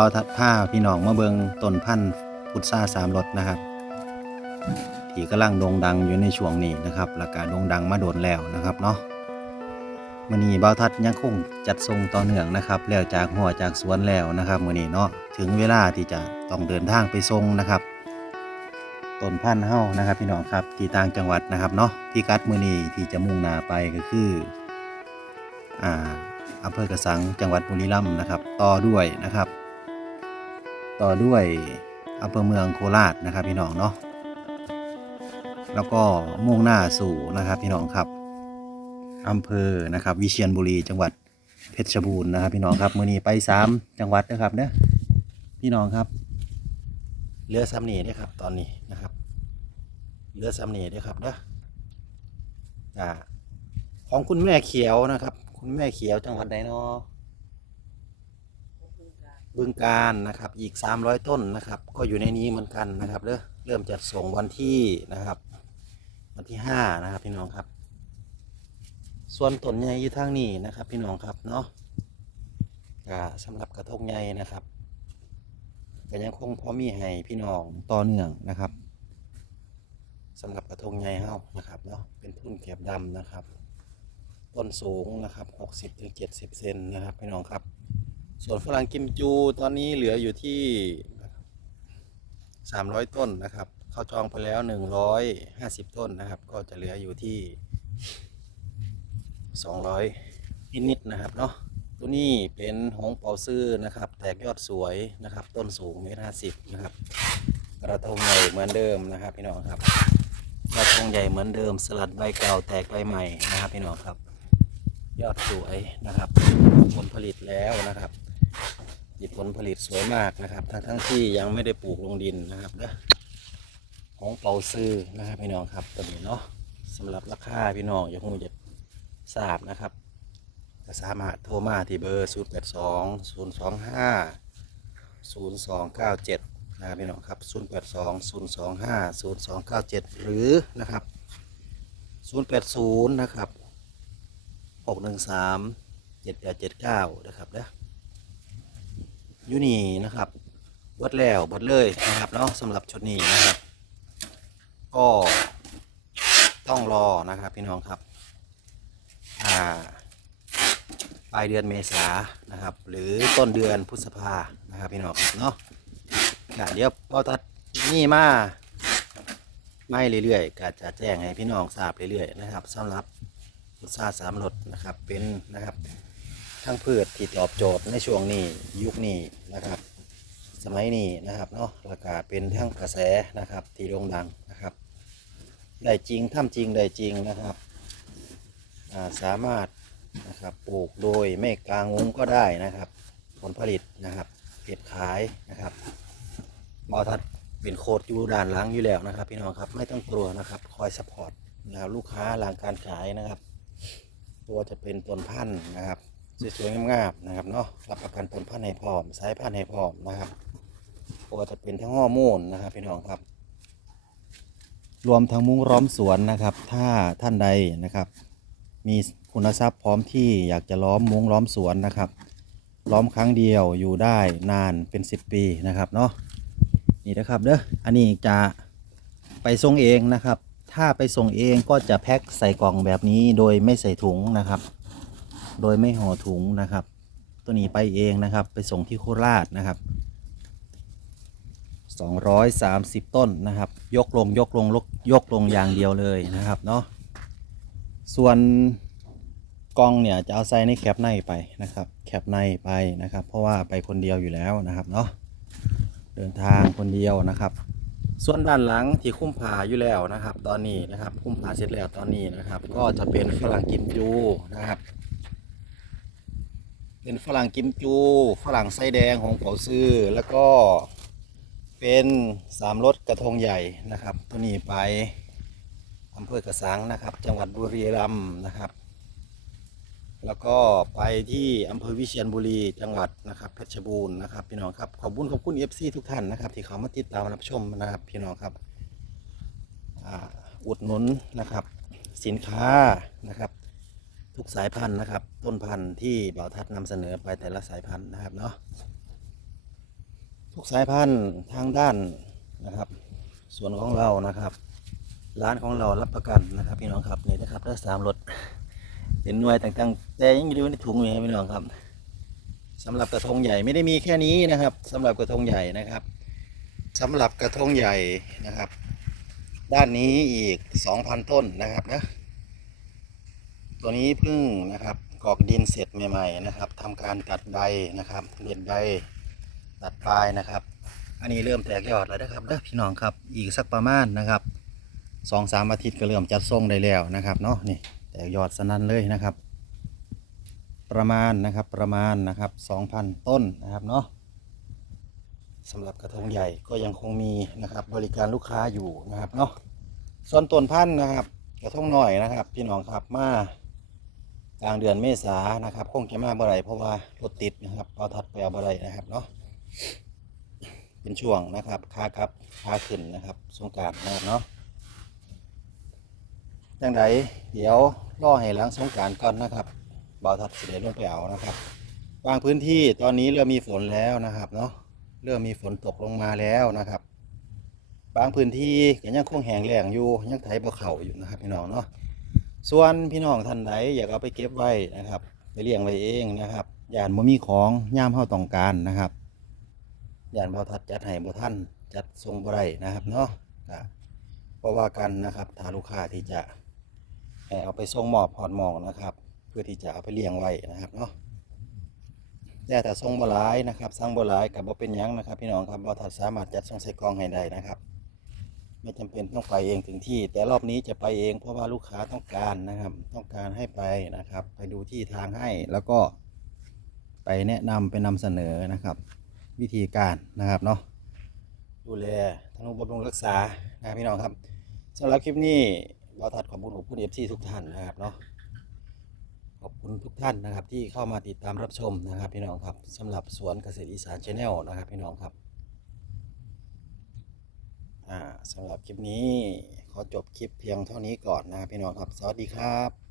บาทัดผ้าพี่น้องมาเบิงต้นพันธุ์พุทราสามรสนะครับที่กำลังโด่งดังอยู่ในช่วงนี้นะครับแล้วก็โด่งดังมาโดนแล้วนะครับเนาะมื้อนี้บ่าทัดยังคงจัดทรงต่อเนื่องนะครับแล้วจากหัวจากสวนแล้วนะครับมื้อนี้เนาะถึงเวลาที่จะต้องเดินทางไปทรงนะครับต้นพันธุ์เฮานะครับ พี่น้องครับที่ต่างจังหวัดนะครับเนาะที่กัดมื้อนี้ที่จะมุ่งหน้าไปก็คืออ่าอำเภอกระสังจังหวัดบุรีรัมย์นะครับ ต่อด้วยนะครับ ต่อด้วยอำเภอเมืองโคราชนะครับพี่น้องเนาะแล้วก็มุ่งหน้าสู่นะครับพี่น้องครับอำเภอนะครับ วิเชียรบุรีจังหวัดเพชรบูรณ์นะครับ พี่น้องครับมื้อนี้ไปสามจังหวัดนะครับเด้อพี่น้องครับเรือซ้ำนีเด้อครับ ตอนนี้นะครับเรือซ้ำนีเด้อครับเด้ออ่าของคุณแม่เขียวนะครับ คุณแม่เขียวจังหวัดใดเนาะ บึงการนะครับอีก 300 ต้นนะครับ ก็อยู่ในนี้เหมือนกันนะครับเด้อเริ่มจัดส่งวันที่นะครับ วันที่ห้านะครับพี่น้องครับ ส่วนต้นใหญ่อยู่ทางนี้นะครับ พี่น้องครับเนาะสำหรับกระทงใหญ่นะครับก็ยังคงพอมีให้พี่น้องต่อเนื่องนะครับสำหรับกระทงใหญ่เฮานะครับเนาะเป็นทุ่นเก็บดำนะครับ ต้นสูงนะครับ 60ถึง70 เซนนะครับพี่น้องครับ ส่วนฝรั่งกิมจูตอนนี้เหลืออยู่ที่ 300 ต้นนะครับ เขาจองไปแล้ว 150 ต้นนะครับ ก็จะเหลืออยู่ที่ 200 นิดๆนะครับเนาะตัวนี้เป็นหงเปาซื่อนะครับ แตกยอดสวยนะครับ ต้นสูงเมตรห้าสิบนะครับ กระทงใหญ่เหมือนเดิมนะครับพี่น้องครับ กระทงใหญ่เหมือนเดิม สลัดใบเก่าแตกใบใหม่นะครับพี่น้องครับ ยอดสวยนะครับ ผลผลิตแล้วนะครับ ผลิผลผลิตสวยมากนะครับ ทั้งทั้งที่ยังไม่ได้ปลูกลงดินนะครับเด้อของเปาซื้อนะครับพี่น้องครับตัวนี้เนาะสำหรับราคาพี่น้องอย่าคงจะทราบนะครับก็สามารถโทรมาที่เบอร์ 0 8 2 0 2 5 0 2 9 7 นะครับพี่น้องครับ 0 8 2 0 2 5 0 2 9 7 หรือนะครับ 0 8 0 นะครับ 6 1 3 7 8 7 9 นะครับเด้ อยูนี่นะครับเบัดแล้วเบัดเลยนะครับเนาะสำหรับชุดนี้นะครับ ก็ต้องรอนะครับพี่น้องครับอ่าปลายเดือนเมษานะครับ หรือต้นเดือนพฤษภานะครับพี่น้องครับเนาะก็เดี๋ยวพอตัดนี่มาไม่เรื่อยๆก็จะแจ้งให้พี่น้องทราบเรื่อยๆนะครับสำหรับพุทราสามรสนะครับเป็นนะครับ ทั้งพืชที่ตอบโจทย์ในช่วงนี้ยุคนี้นะครับ สมัยนี้นะครับเนาะราคาเป็นทั้งกระแสนะครับที่โด่งดังนะครับ ได้จริงทำจริงได้จริงนะครับาสามารถนะครับปลูกโดยไม่กลางงุ้งก็ได้นะครับ ผลผลิตนะครับเก็บขายนะครับบอทัดเป็นโคดอยู่ด้านหลังอยู่แล้วนะครับ พี่น้องครับไม่ต้องกลัวนะครับคอยสปอร์ตนะครับลูกค้าหลังการขายนะครับ ตัวจะเป็นต้นพันธุ์นะครับ สวยๆงามๆนะครับเนาะรับประกันต้นพันธุ์ให้พร้อมสายพันธุ์ให้พร้อมนะครับตัวจะเป็นทั้งฮอร์โมนะครับพี่น้องครับ รวมทั้งมุ้งล้อมสวนนะครับ ถ้าท่านใดนะครับ มีคุณทรัพย์พร้อมที่อยากจะล้อมมุ้งล้อมสวนนะครับ ล้อมครั้งเดียวอยู่ได้นานเป็น 10 ปีนะครับเนาะนี่นะครับเด้ออันนี้จะไปส่งเองนะครับ ถ้าไปส่งเองก็จะแพ็คใส่กล่องแบบนี้โดยไม่ใส่ถุงนะครับ โดยไม่ห่อถุงนะครับ ตัวนี้ไปเองนะครับ ไปส่งที่โคราชนะครับ 230 ต้นนะครับ ยกลงยกลงยกลงอย่างเดียวเลยนะครับเนาะส่วนกล้องเนี่ยจะเอาใส่ในแคปในไปนะครับ แคปในไปนะครับ เพราะว่าไปคนเดียวอยู่แล้วนะครับเนาะเดินทางคนเดียวนะครับ ส่วนด้านหลังที่คุ้มผาอยู่แล้วนะครับ ตอนนี้นะครับ คุ้มผาเสร็จแล้วตอนนี้นะครับ ก็จะเป็นฝรั่งกิมจูนะครับ เป็นฝรั่งกิมจู ฝรั่งไส้แดงของเผาซื้อ แล้วก็เป็นสามรถกระทงใหญ่นะครับ ตัวนี้ไปอำเภอกระสังนะครับ จังหวัดบุรีรัมย์นะครับ แล้วก็ไปที่อำเภอวิเชียรบุรีจังหวัดนะครับเพชรบูรณ์นะครับพี่น้องครับขอบคุณขอบคุณเอฟซีทุกท่านนะครับที่เขามาติดตามรับชมนะครับพี่น้องครับอุดหนุนนะครับ สินค้านะครับ ทุกสายพันธุ์นะครับ ต้นพันธุ์ที่เบาทัดนำเสนอไปแต่ละสายพันธุ์นะครับเนาะทุกสายพันธุ์ทางด้านนะครับ ส่วนของเรานะครับ ร้านของเรารับประกันนะครับพี่น้องครับนี่นะครับได้สามรถเป็นหน่วยต่างๆ แต่ยังอยู่ในถุงอยู่ครับพี่น้องครับสำหรับกระทงใหญ่ไม่ได้มีแค่นี้นะครับสำหรับกระทงใหญ่นะครับสำหรับกระทงใหญ่นะครับ ด้านนี้อีก 2,000 ต้นนะครับนะ ตัวนี้เพิ่งนะครับกรอกดินเสร็จใหม่ๆนะครับทำการตัดใบนะครับเด็ดใบตัดปลายนะครับ อันนี้เริ่มแตกยอดแล้วนะครับเด้อพี่น้องครับอีกสักประมาณนะครับสองสามอาทิตย์ก็เริ่มจัดทรงได้แล้วนะครับเนาะนี่แตกยอดสนั่นเลยนะครับ ประมาณนะครับประมาณนะครับ2,000ต้นนะครับเนาะสำหรับกระทงใหญ่ก็ยังคงมีนะครับ บริการลูกค้าอยู่นะครับเนาะส่วนต้นพันธุ์นะครับ กระทงหน่อยนะครับ พี่น้องครับมา กลางเดือนเมษานะครับคงจะมาบ่ไรเพราะว่ารถติดนะครับเอาทัดไปเอาบ่ไรนะครับเนาะเป็นช่วงนะครับค้ากลับค้าขึ้นนะครับสงการนะครับเนาะจังไดเดี๋ยวรอให้หล้างสงการก่อนนะครับบ่าวทัดเสิเดลงไปเอานะครับบางพื้นที่ตอนนี้เริ่มมีฝนแล้วนะครับเนาะเริ่มมีฝนตกลงมาแล้วนะครับ บางพื้นที่ก็ยังคงแห้งแล้งอยู่ยังไถบ่เข่าอยู่นะครับพี่น้องเนาะ ส่วนพี่น้องท่านใดอยากเอาไปเก็บไว้นะครับไปเลี้ยงไว้เองนะครับยานบ่มีของย่ามเฮาต้องการนะครับย่านบ่ทัดจัดให้บ่ท่านจัดทรงบ่ได้นะครับเนาะก็เพราะว่ากันนะครับถ้าลูกค้าที่จะเอาไปส่งหมอบพอดหมองนะครับ เพื่อที่จะเอาไปเลี้ยงไว้นะครับเนาะแต่ถ้าทรงบ่หลายนะครับสร้างบ่หลายกับบ่เป็นยังนะครับ พี่น้องครับบ่ทัดสามารถจัดส่งใส่กองให้ได้นะครับ ไม่จำเป็นต้องไปเองถึงที่ แต่รอบนี้จะไปเองเพราะว่าลูกค้าต้องการนะครับ ต้องการให้ไปนะครับ ไปดูที่ทางให้แล้วก็ ไปแนะนำไปนำเสนอนะครับ วิธีการนะครับเนาะดูแลทนุบำรุงรักษานะครับพี่น้องครับสำหรับคลิปนี้เราทัดขอบคุณขอบคุณเอฟซีทุกท่านนะครับเนาะขอบคุณทุกท่านนะครับที่เข้ามาติดตามรับชมนะครับพี่น้องครับสำหรับสวนเกษตรอีสานชาแนลนะครับพี่น้องครับ สำหรับคลิปนี้ขอจบคลิปเพียงเท่านี้ก่อนนะพี่น้องครับ สวัสดีครับ